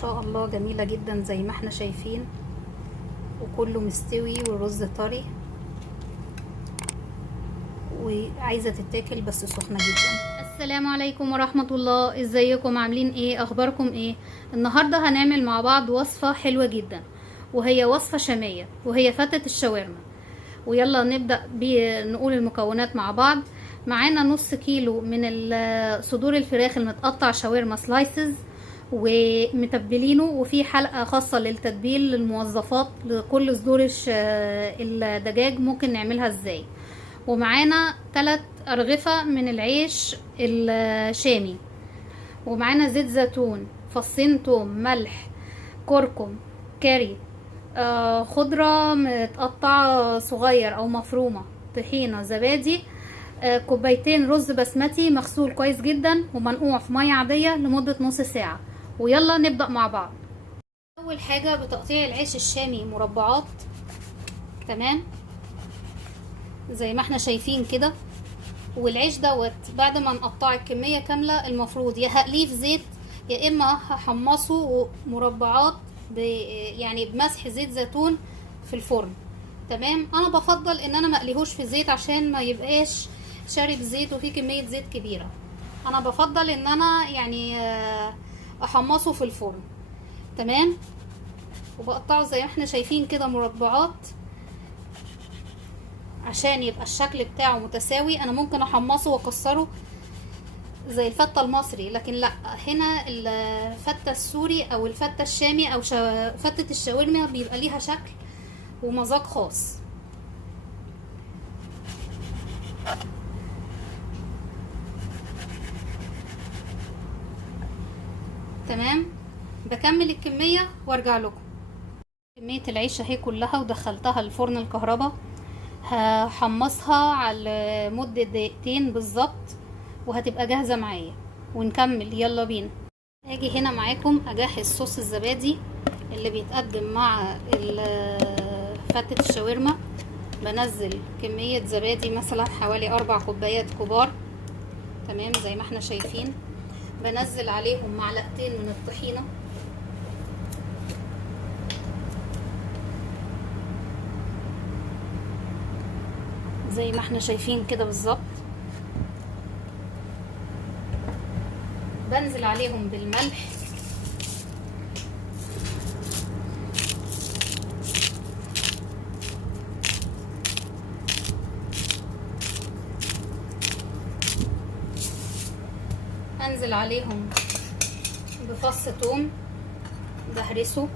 شاء الله جميلة جدا زي ما احنا شايفين، وكله مستوي والرز طري وعايزة تتاكل بس سخنة جدا. السلام عليكم ورحمة الله، ازيكم؟ عاملين ايه؟ اخباركم ايه؟ النهاردة هنعمل مع بعض وصفة حلوة جدا، وهي وصفة شامية، وهي فتة الشاورما. ويلا نبدأ نقول المكونات مع بعض. معانا نص كيلو من صدور الفراخ المتقطع شاورما سلايسز ومتبلينه، وفي حلقة خاصة للتتبيل للموظفات لكل صدور الدجاج ممكن نعملها ازاي. ومعانا 3 أرغفة من العيش الشامي، ومعانا زيت زيتون، فصين توم، ملح، كركم، كاري، خضرة متقطعة صغير او مفرومة، طحينة، زبادي، كوبايتين رز بسمتي مغسول كويس جدا ومنقوع في مية عادية لمدة نص ساعة. ويلا نبدأ مع بعض. اول حاجة بتقطيع العيش الشامي مربعات، تمام زي ما احنا شايفين كده. والعيش دوت بعد ما نقطع الكمية كاملة المفروض يا هقليه في زيت، يا اما هحمصه مربعات يعني بمسح زيت زيتون في الفرن. تمام، انا بفضل ان انا مقليهوش في زيت عشان ما يبقاش شارب زيت وفيه كمية زيت كبيرة. انا بفضل ان انا يعني احمصه في الفرن. تمام، وبقطعه زي ما احنا شايفين كده مربعات عشان يبقى الشكل بتاعه متساوي. انا ممكن احمصه واكسره زي الفتة المصري، لكن لا، هنا الفتة السوري او الفتة الشامي او فتة الشاورما بيبقى ليها شكل ومذاق خاص. تمام، بكمل الكمية وارجع لكم. كمية العيش اهي كلها ودخلتها الفرن الكهرباء، هحمصها على مدة 2 دقيقتين بالظبط وهتبقى جاهزة معايا. ونكمل، يلا بينا. هاجي هنا معاكم اجهز صوص الزبادي اللي بيتقدم مع فتة الشاورما. بنزل كمية زبادي مثلا حوالي 4 كوبايات كبار، تمام زي ما احنا شايفين. بنزل عليهم معلقتين من الطحينة، زي ما احنا شايفين كده بالظبط. بنزل عليهم بالملح، انزل عليهم بفص ثوم بهرسه،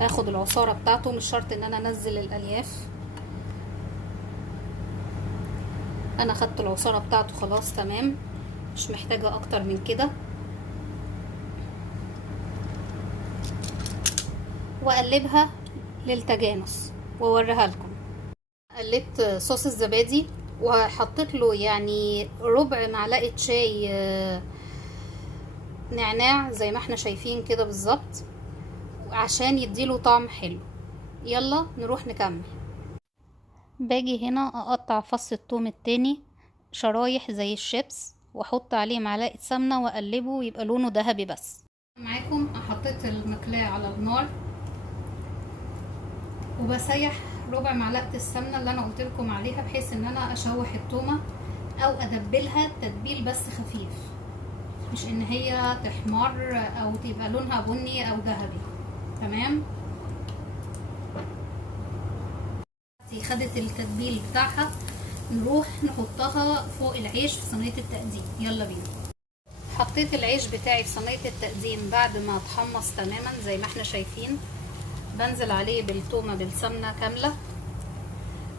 اخد العصارة بتاعته، مش شرط ان انا انزل الالياف. انا خدت العصارة بتاعته خلاص، تمام، مش محتاجة اكتر من كده. واقلبها للتجانس واوريها لكم. قلبت صوص الزبادي وحطيت له يعني ربع معلقة شاي نعناع زي ما احنا شايفين كده بالظبط، عشان يديله طعم حلو. يلا نروح نكمل. باجي هنا اقطع فص الثوم التاني شرايح زي الشيبس، واحط عليه معلقة سمنة واقلبه ويبقى لونه ذهبي. بس معاكم حطيت المقلاة على النار وبسيح ربع معلقة السمنة اللي انا قلت لكم عليها، بحيث ان انا اشوح التومة او ادبلها تتبيل بس خفيف، مش ان هي تحمر او تبقى لونها بني او ذهبي. تمام، خدت التتبيل بتاعها، نروح نحطها فوق العيش في صينية التقديم. يلا بينا. حطيت العيش بتاعي في صينية التقديم بعد ما اتحمص تماما زي ما احنا شايفين. بنزل عليه بالتومة بالسمنة كاملة،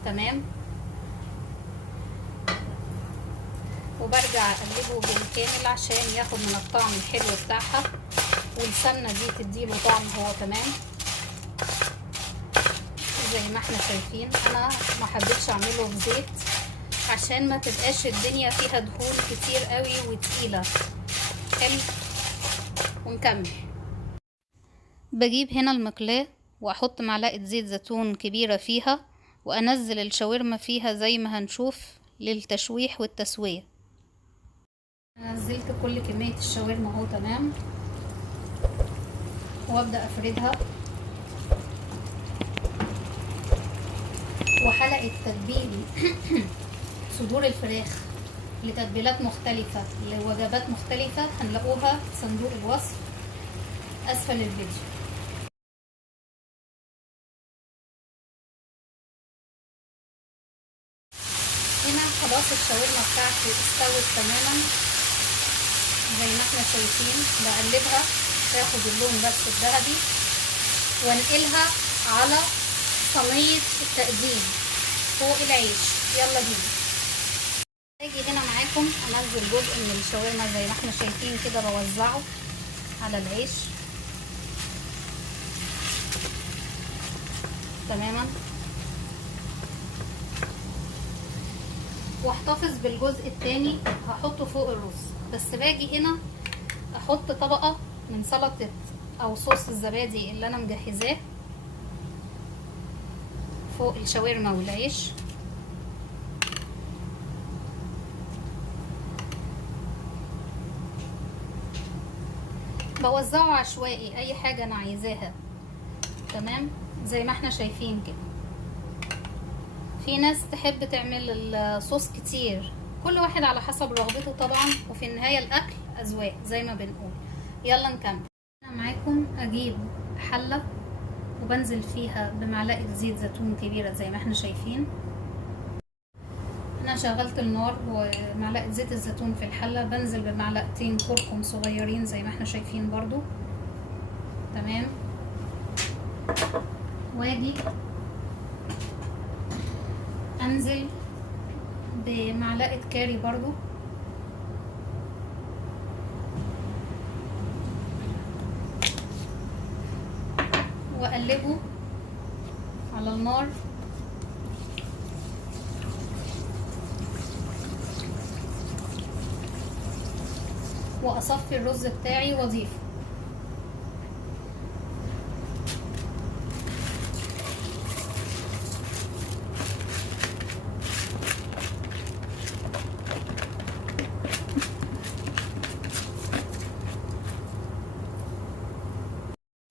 تمام، وبرجع اقلبه بالكامل عشان ياخد من الطعم الحلو بتاعها، والسمنة دي تديله طعم هو كمان. زي ما احنا شايفين انا ما حبيتش اعمله بزيت عشان ما تبقاش الدنيا فيها دهون كتير قوي وتقيلة. حلو، ونكمل. بجيب هنا المقلاة واحط معلقة زيت زيتون كبيرة فيها، وانزل الشاورما فيها زي ما هنشوف للتشويح والتسوية. نزلت كل كمية الشاورما اهو تمام، وابدأ افردها. وحلقة تتبيل صدور الفراخ لتتبيلات مختلفة لوجبات مختلفة هنلاقوها في صندوق الوصف اسفل الفيديو. هنا خلاص الشاورما بتاعتي استوت تماما زي ما احنا شايفين. بقلبها تاخد اللون بس الذهبي وانقلها على صينية التقديم فوق العيش. يلا بينا. اجي هنا معاكم انزل جزء من الشاورما زي ما احنا شايفين كده، بوزعه على العيش تماما، واحتفظ بالجزء التاني هحطه فوق الرز. بس باجي هنا احط طبقة من سلطة او صوص الزبادي اللي انا مجهزاه فوق الشاورما والعيش. بوزعه عشوائي اي حاجة انا عايزاها تمام زي ما احنا شايفين كده. في ناس تحب تعمل الصوص كتير، كل واحد على حسب رغبته طبعا، وفي النهاية الاكل اذواق زي ما بنقول. يلا نكمل. انا معاكم اجيب حلة وبنزل فيها بمعلقة زيت زيتون كبيرة زي ما احنا شايفين. انا شغلت النار ومعلقة زيت الزيتون في الحلة، بنزل بمعلقتين كركم صغيرين زي ما احنا شايفين برضو تمام. واجي انزل بمعلقة كاري برضو، واقلبه على النار واصفي الرز بتاعي واضيفه.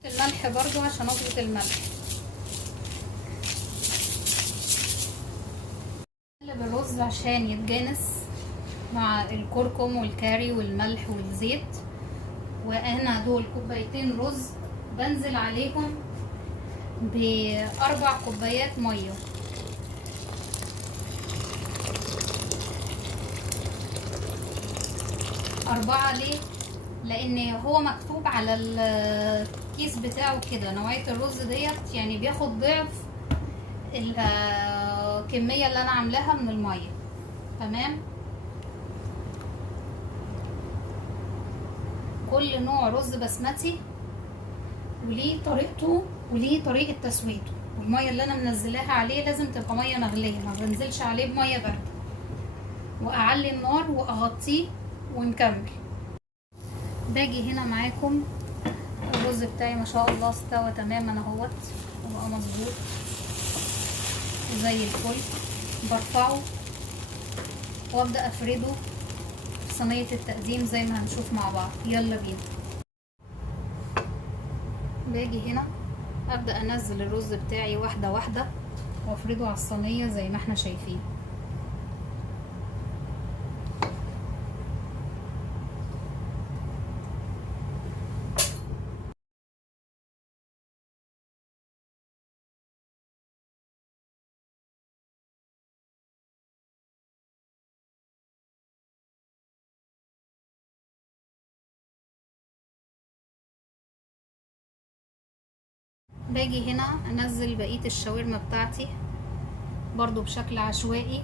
الملح برضو عشان اضبط الملح. اقلب الرز عشان يتجانس مع الكركم والكاري والملح والزيت. وانا دول كوبايتين رز بنزل عليهم ب4 كوبايات ميه. أربعة ليه؟ لان هو مكتوب على الكيس بتاعه كده نوعية الرز ديت، يعني بياخد ضعف الكمية اللي انا عاملاها من المية تمام. كل نوع رز بسمتي وليه طريقته وليه طريقة تسويته، والمية اللي انا منزلاها عليه لازم تبقى مية مغلية، ما بنزلش عليه بمية باردة. واعلي النار واغطيه ونكمل. باجي هنا معاكم الرز بتاعي ما شاء الله استوى تماما اهوت وبقى مظبوط وزي الفل. برفعه وابدأ افرده في صينية التقديم زي ما هنشوف مع بعض. يلا بينا. باجي هنا ابدأ انزل الرز بتاعي واحدة واحدة وافرده على الصينية زي ما احنا شايفين. باجي هنا انزل بقية الشاورما بتاعتي برضو بشكل عشوائي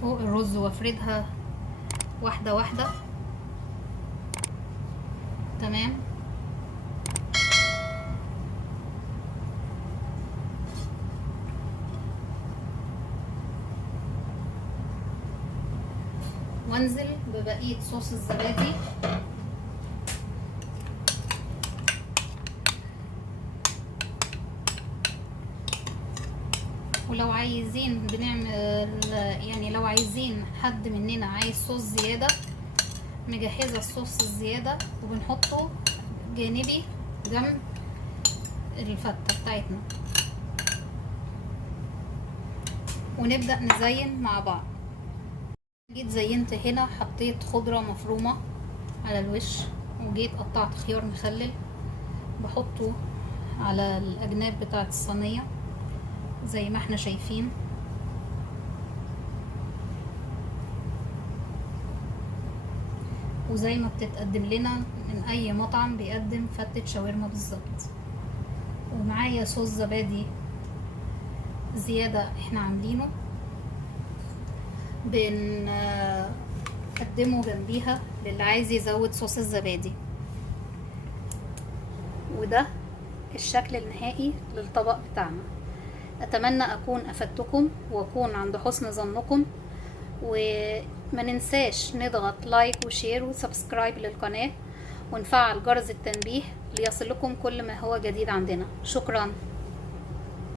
فوق الرز وافردها واحدة واحدة تمام. وانزل ببقية صوص الزبادي ولو عايزين بنعمل يعني لو عايزين حد مننا عايز صوص زيادة مجهزة الصوص الزيادة وبنحطه جانبي جنب الفتة بتاعتنا، ونبدأ نزين مع بعض. جيت زينت هنا، حطيت خضرة مفرومة على الوش، وجيت قطعت خيار مخلل بحطه على الأجناب بتاعت الصينية زي ما احنا شايفين. وزي ما بتتقدم لنا من اي مطعم بيقدم فتة شاورما بالظبط. ومعايا صوص زبادي زيادة احنا عاملينه بنقدمه جنبيها للي عايز يزود صوص الزبادي. وده الشكل النهائي للطبق بتاعنا. اتمنى اكون افدتكم واكون عند حسن ظنكم، وما ننساش نضغط لايك وشير وسبسكرايب للقناة ونفعل جرس التنبيه ليصلكم كل ما هو جديد عندنا. شكرا.